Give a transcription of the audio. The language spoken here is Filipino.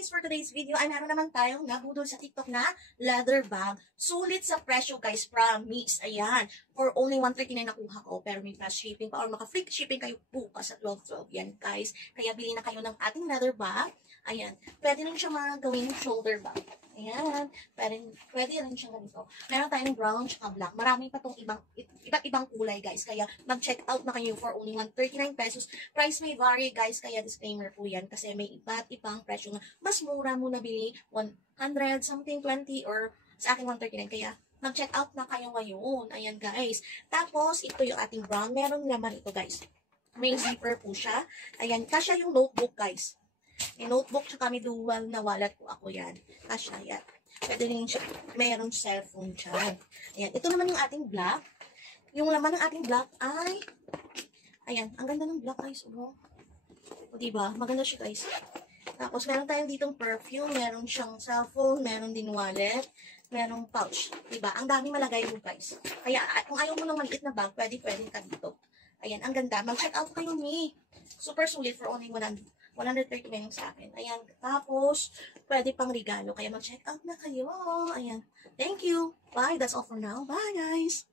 guys! For today's video ay meron naman tayong nabudol sa TikTok na leather bag. Sulit sa presyo guys, promise. Ayan, for only 139 nakuha ko pero may plus shipping pa or maka-free shipping kayo bukas at 12.12. Yan guys, kaya bili na kayo ng ating leather bag. Ayan, pwede rin siya mga gawing shoulder bag. Ayan, pwede rin siya ganito. Meron tayong brown at black. Marami pa tong iba't ibang kulay guys. Kaya mag-check out na kayo for only 139 pesos. Price may vary guys, kaya disclaimer po yan. Kasi may iba't ibang presyo na mas mura mo nabili. 100, something, 20, or sa akin 139. Kaya mag-check out na kayo ngayon. Ayan guys. Tapos, ito yung ating brown. Meron laman ito guys. May zipper po siya. Ayan, kasya yung notebook guys. May notebook siya kami, dual na wallet po ako yan. Kasya yan. Pwede rin siya, mayroong cellphone siya. Ayan, ito naman yung ating black. Yung laman ng ating black ay, ayan, ang ganda ng black guys. O, diba? Maganda siya guys. Tapos, meron tayong ditong perfume, meron siyang cellphone, meron din wallet, merong pouch. Diba? Ang dami malagay mo guys. Kaya, kung ayaw mo ng maliit na bag, pwede ka dito. Ayan, ang ganda. Mag-check out kayo ni. Super sulit for only 130 yung sa akin. Ayan. Tapos, pwede pang regalo. Kaya mag-check out na kayo. Ayan. Thank you. Bye. That's all for now. Bye, guys.